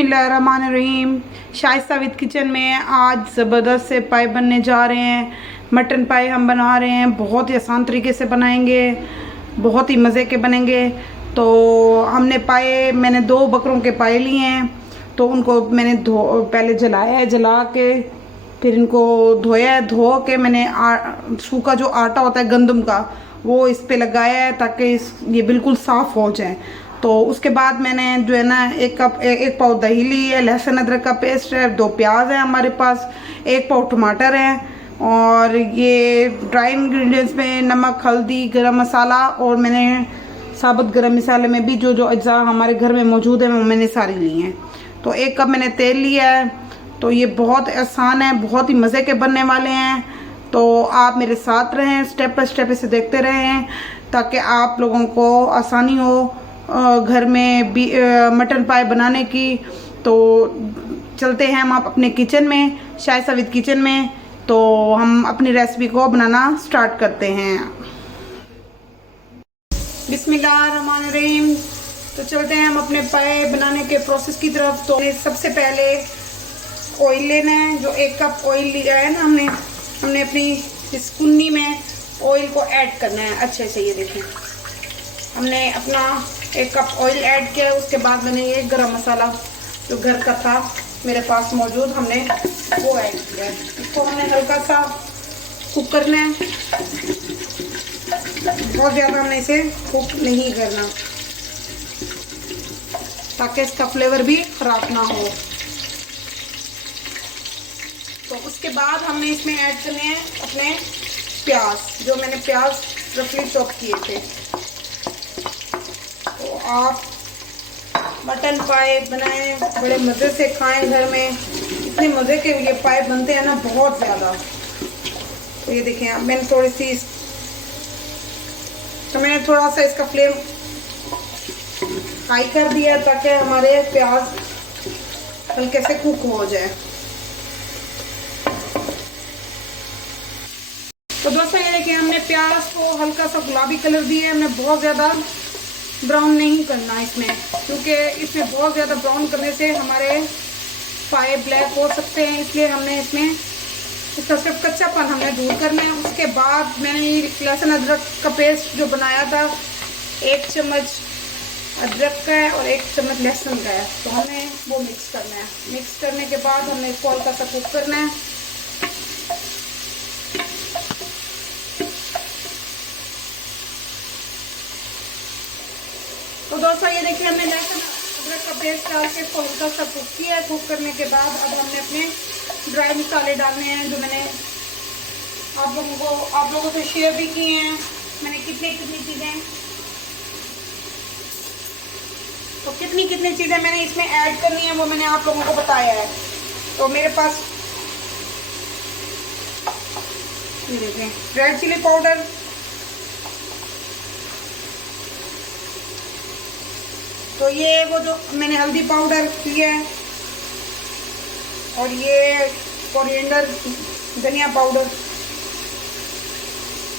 बिस्मिल्लाहिर्रहमानिर्रहीम। Shaista with kitchen में आज ज़बरदस्त से पाए बनने जा रहे हैं। मटन पाए हम बना रहे हैं, बहुत ही आसान तरीके से बनाएंगे, बहुत ही मज़े के बनेंगे। तो हमने पाए, मैंने 2 बकरों के पाए लिए हैं, तो उनको मैंने पहले जलाया है, जला के फिर इनको धोया है। धो के मैंने सूखा जो आटा होता है गंदम का, वो इस पे लगाया है ताकि ये बिल्कुल साफ़ हो जाए। तो उसके बाद मैंने जो है ना एक पाव दही ली है, लहसुन अदरक का पेस्ट है, 2 प्याज है हमारे पास, 1 पाव टमाटर है, और ये ड्राई इंग्रेडिएंट्स में नमक, हल्दी, गरम मसाला, और मैंने साबुत गरम मसाले में भी जो जो अज्जा हमारे घर में मौजूद है वो मैंने सारी ली हैं। तो 1 कप मैंने तेल लिया है। तो ये बहुत आसान है, बहुत ही मज़े के बनने वाले हैं। तो आप मेरे साथ रहें, स्टेप बाय स्टेप इसे देखते रहें ताकि आप लोगों को आसानी हो घर में भी मटन पाए बनाने की। तो चलते हैं हम आप अपने किचन में, शाइस्ता विद किचन में। तो हम अपनी रेसिपी को बनाना स्टार्ट करते हैं। बिस्मिल्लाहिर्रहमानिर्रहीम। तो चलते हैं हम अपने पाए बनाने के प्रोसेस की तरफ। तो सबसे पहले ऑयल लेना है। जो 1 कप ऑयल लिया है ना हमने अपनी इस कुन्नी में ऑयल को ऐड करना है अच्छे से। ये देखें, हमने अपना 1 कप ऑयल ऐड किया है। उसके बाद मैंने ये गरम मसाला जो घर का था मेरे पास मौजूद, हमने वो ऐड किया है। इसको हमने हल्का सा कुक करना है, बहुत ज़्यादा हमने इसे कुक नहीं करना ताकि इसका फ्लेवर भी ख़राब ना हो। तो उसके बाद हमने इसमें ऐड करने हैं अपने प्याज, जो मैंने प्याज रफली चॉप किए थे। तो आप मटन पाए बनाएं, बड़े मज़े से खाएं घर में। इतने मज़े के ये पाए बनते हैं ना, बहुत ज़्यादा। तो ये देखें, अब मैंने थोड़ा सा इसका फ्लेम हाई कर दिया ताकि हमारे प्याज हल्के से कुक हो जाए। तो दोस्तों ये देखिए, हमने प्याज को हल्का सा गुलाबी कलर दिया है। हमने बहुत ज़्यादा ब्राउन नहीं करना इसमें, क्योंकि इसमें बहुत ज़्यादा ब्राउन करने से हमारे पाए ब्लैक हो सकते हैं। इसलिए हमने इसमें इसका सिर्फ कच्चापन हमने दूर करना है। उसके बाद मैंने लहसुन अदरक का पेस्ट जो बनाया था, 1 चम्मच अदरक का है और 1 चम्मच लहसुन का है, तो हमें वो मिक्स करना है। मिक्स करने के बाद हमने इसको हल्का सा कुक करना है। तो दोस्तों ये देखिए, हमने लहसुन अदरक का पेस्ट डाल के इसको हल्का सा कुक किया है। कुक करने के बाद अब हमने अपने ड्राई मसाले डालने हैं, जो मैंने आप लोगों से शेयर भी किए हैं। मैंने कितनी चीज़ें, तो कितनी चीज़ें मैंने इसमें ऐड करनी है वो मैंने आप लोगों को बताया है। तो मेरे पास ये देखें, रेड चिली पाउडर, तो ये वो जो मैंने हल्दी पाउडर किया है, और ये कोरिएंडर धनिया पाउडर।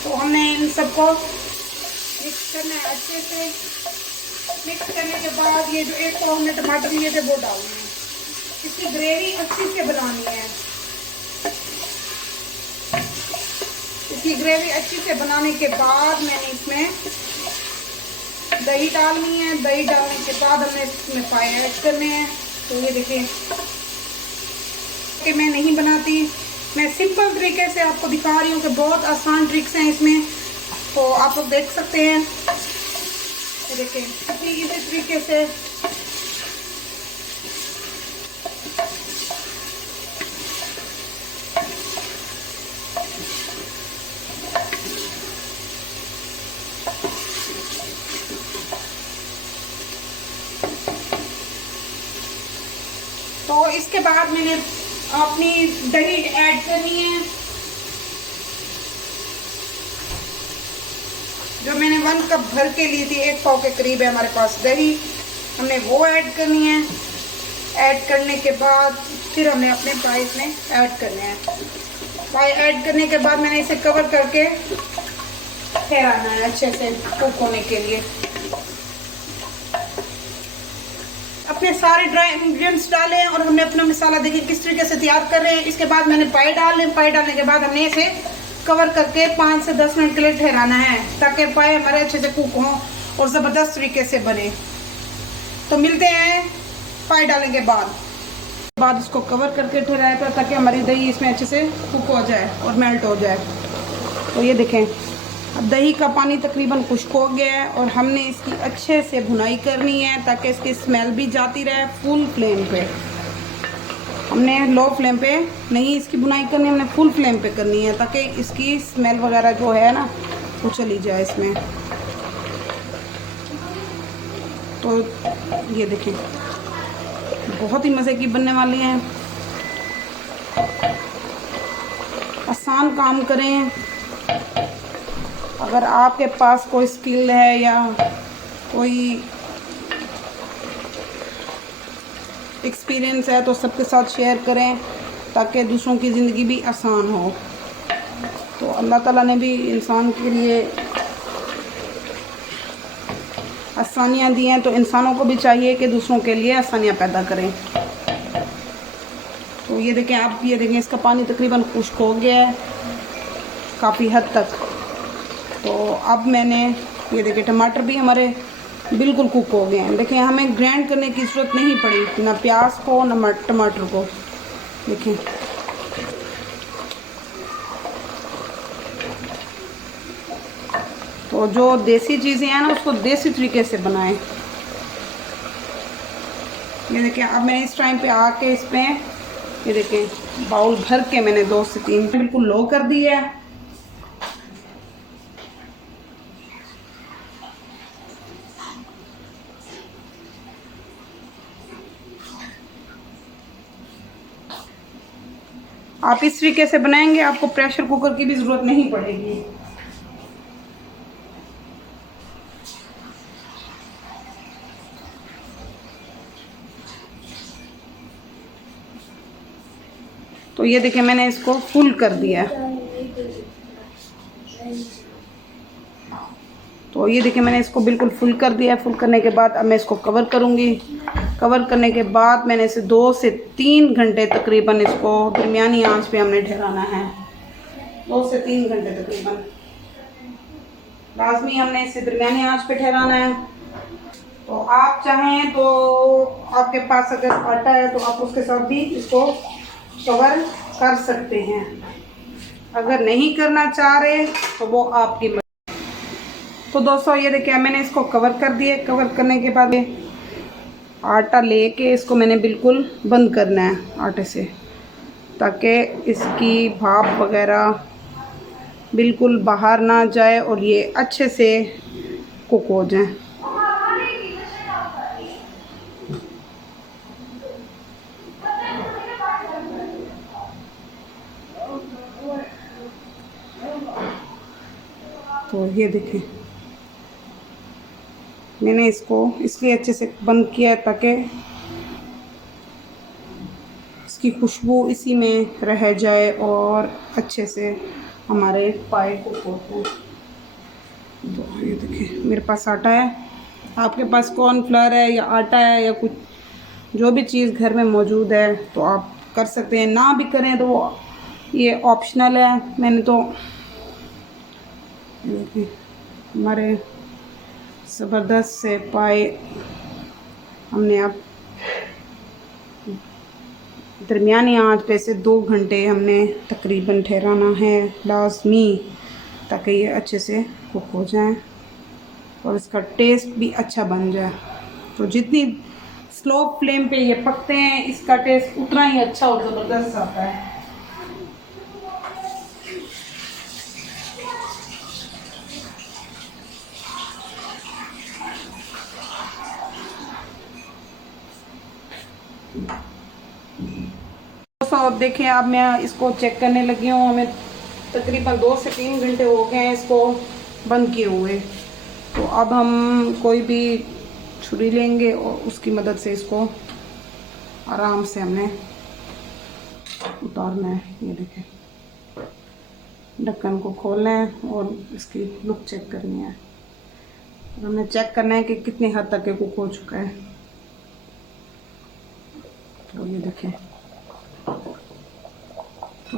तो हमने इन सबको मिक्स करना है अच्छे से। मिक्स करने के बाद ये जो 1 पाव हमने टमाटर लिए थे वो डालने हैं। इसकी ग्रेवी अच्छी से बनानी है। इसकी ग्रेवी अच्छी से बनाने के बाद मैंने इसमें दही डालनी है। दही डालने के बाद हमने इसमें पाए ऐड करने हैं। तो ये देखिए कि मैं नहीं बनाती, मैं सिंपल तरीके से आपको दिखा रही हूँ कि बहुत आसान ट्रिक्स हैं इसमें, तो आप लोग देख सकते हैं। ये देखिए, इसी तरीके से तो इसके बाद मैंने अपनी दही ऐड करनी है। जो मैंने 1 कप भर के ली थी, 1 पाव के करीब है हमारे पास दही, हमने वो ऐड करनी है। ऐड करने के बाद फिर हमने अपने पाए इसमें ऐड करने हैं। पाए ऐड करने के बाद मैंने इसे कवर करके ठहराना है अच्छे से कुक होने के लिए। अब अपने सारे ड्राई इंग्रेडिएंट्स डाले हैं और हमने अपना मसाला देखिए किस तरीके से तैयार कर रहे हैं। इसके बाद मैंने पाई डाले, पाई डालने के बाद हमने इसे कवर करके 5 से 10 मिनट के लिए ठहराना है ताकि पाए हमारे अच्छे से कुक हों और ज़बरदस्त तरीके से बने। तो मिलते हैं पाई डालने के बाद इसको कवर करके ठहराया था ताकि हमारी दही इसमें अच्छे से कुक हो जाए और मेल्ट हो जाए। तो ये देखें अब दही का पानी तकरीबन खुश्क हो गया है और हमने इसकी अच्छे से भुनाई करनी है ताकि इसकी स्मेल भी जाती रहे। फुल फ्लेम पे हमने लो फ्लेम पे नहीं इसकी बुनाई करनी, हमने फुल फ्लेम पे करनी है ताकि इसकी स्मेल वगैरह जो है ना वो चली जाए इसमें। तो ये देखें बहुत ही मज़े की बनने वाली है। आसान काम करें। अगर आपके पास कोई स्किल है या कोई एक्सपीरियंस है तो सबके साथ शेयर करें ताकि दूसरों की ज़िंदगी भी आसान हो। तो अल्लाह ताला ने भी इंसान के लिए आसानियाँ दी हैं तो इंसानों को भी चाहिए कि दूसरों के लिए आसानियाँ पैदा करें। तो ये देखें आप, ये देखें इसका पानी तकरीबन खुश्क हो गया है काफ़ी हद तक। तो अब मैंने ये देखें टमाटर भी हमारे बिल्कुल कुक हो गए हैं। देखिए हमें ग्राइंड करने की ज़रूरत नहीं पड़ी, ना प्याज को ना टमाटर को। देखिए तो जो देसी चीज़ें हैं ना उसको देसी तरीके से बनाएं। ये देखिए अब मैंने इस टाइम पे आके इसमें ये देखिए बाउल भर के मैंने 2 से 3 बिल्कुल लो कर दी है। आप इस तरीके से बनाएंगे आपको प्रेशर कुकर की भी ज़रूरत नहीं पड़ेगी। तो ये देखिए मैंने इसको फुल कर दिया। तो ये देखिए मैंने इसको बिल्कुल फुल कर दिया। फुल करने के बाद अब मैं इसको कवर करूँगी। कवर करने के बाद मैंने इसे 2 से 3 घंटे तकरीबन इसको दरमियानी आंच पे हमने ठहराना है। 2 से 3 घंटे तकरीबन लाजमी हमने इसे दरमियानी आंच पे ठहराना है। तो आप चाहें तो आपके पास अगर आटा है तो आप उसके साथ भी इसको कवर कर सकते हैं। अगर नहीं करना चाह रहे तो वो आपकी मर्ज़ी। तो दोस्तों ये देखिए मैंने इसको कवर कर दिए। कवर करने के बाद आटा लेके इसको मैंने बिल्कुल बंद करना है आटे से ताकि इसकी भाप वगैरह बिल्कुल बाहर ना जाए और ये अच्छे से कुक हो जाए। तो ये देखें मैंने इसको इसलिए अच्छे से बंद किया है ताकि इसकी खुशबू इसी में रह जाए और अच्छे से हमारे पाए को हो। तो ये देखिए मेरे पास आटा है। आपके पास कॉर्नफ्लावर है या आटा है या कुछ जो भी चीज़ घर में मौजूद है तो आप कर सकते हैं। ना भी करें तो ये ऑप्शनल है। मैंने तो देखिए हमारे ज़बरदस्त से पाए हमने अब दरमियानी आंच पे से 2 घंटे हमने तकरीबन ठहराना है लाजमी ताकि ये अच्छे से कुक हो जाए और इसका टेस्ट भी अच्छा बन जाए। तो जितनी स्लो फ्लेम पे ये पकते हैं इसका टेस्ट उतना ही अच्छा और ज़बरदस्त आता है। अब देखें अब मैं इसको चेक करने लगी हूँ। हमें तकरीबन 2 से 3 घंटे हो गए हैं इसको बंद किए हुए। तो अब हम कोई भी छुरी लेंगे और उसकी मदद से इसको आराम से हमने उतारना है। ये देखें ढक्कन को खोलना है और इसकी लुक चेक करनी है। हमने चेक करना है कि कितनी हद तक कुक हो चुका है। तो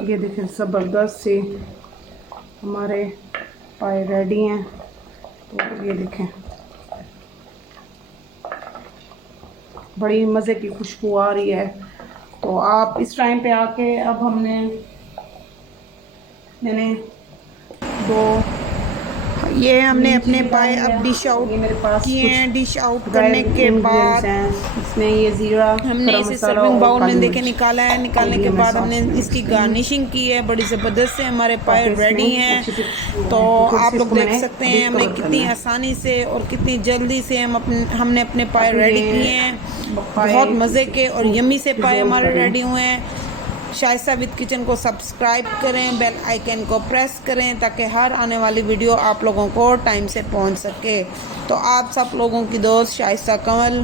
ये देखें ज़बरदस्त से हमारे पाए रेडी हैं। तो ये देखें बड़ी मज़े की खुशबू आ रही है। तो आप इस टाइम पे आके अब मैंने हमने अपने पाए अब डिश आउट किए हैं। डिश आउट करने के बाद इसमें ये ज़ीरा हमने इसे सर्विंग बाउल में देखे निकाला है। निकालने के बाद हमने इसकी गार्निशिंग की है। बड़ी ज़बरदस्त से हमारे पाए रेडी हैं। तो आप लोग देख सकते हैं हमने कितनी आसानी से और कितनी जल्दी से हमने अपने पाए रेडी किए हैं। बहुत मज़े के और यम्मी से पाए हमारे रेडी हुए हैं। शाइस्ता विद किचन को सब्सक्राइब करें, बेल आइकन को प्रेस करें ताकि हर आने वाली वीडियो आप लोगों को टाइम से पहुंच सके। तो आप सब लोगों की दोस्त शाइस्ता कमल।